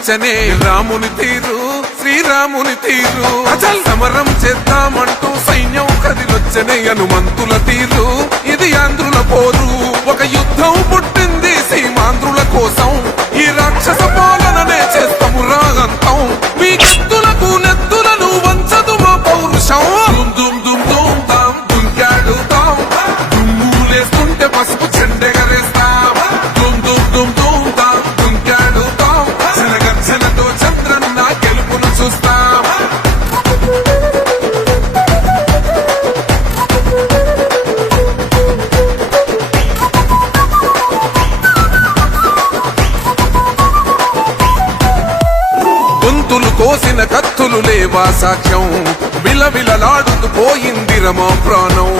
కనిపించనే రాముని తీరు శ్రీరాముని తీరు. సమరం చేద్దామంటూ సైన్యం కదిలొచ్చనే హనుమంతుల తీరు. లేవా సాక్ష్యం విలవిలలాడుతూ పోయింది రమా ప్రాణం.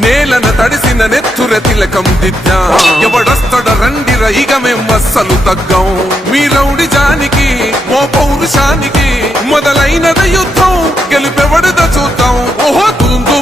నేలన తడిసిన నెత్తుర తిలకం దిద్దా. ఎవడొస్తడ రండిర ఇక మేం అస్సలు తగ్గం. మీ రౌడి జానికి మో పౌరుషానికి మొదలైనద యుద్ధం. గెలుపెవడద చూద్దాం. ఓహో తుందు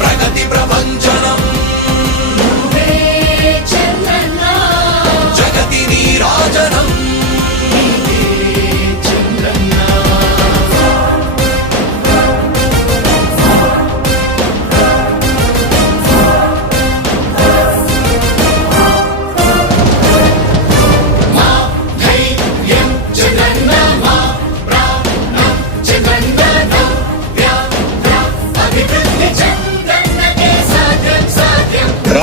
ప్రగతి ప్రభ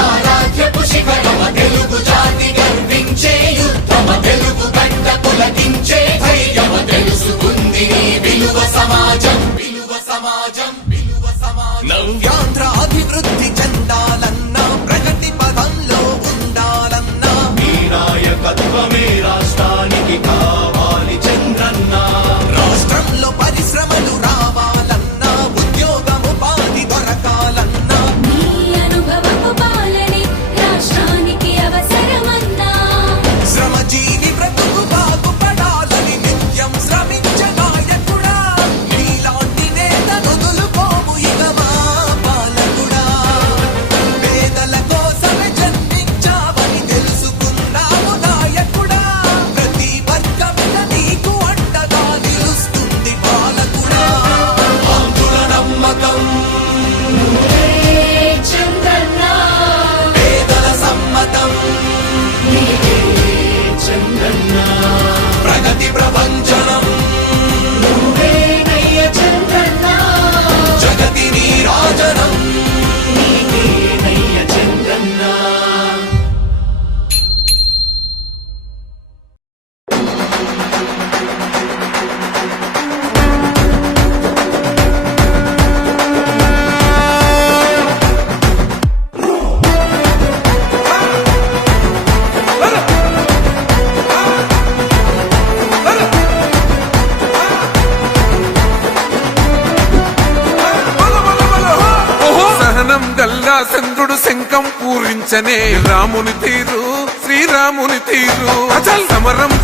ఆరాధ్యపు శిఖరమ తెలుగు జాతి గర్వించే యుద్ధమ తెలుగు గడ్డ పులకించే ధైర్యమ తెలుసుకుంది నీ విలువ సమాజం విలువ సమాజం విలువ సమాజం. నవ్యాంధ్ర అభివృద్ధి చెందాలన్నా ప్రగతి పదంలో ఉండాలన్నా. మీ నాయకత్వమే సమరం పూరించనే రాముని తీరు శ్రీరాముని తీరు సమరం చే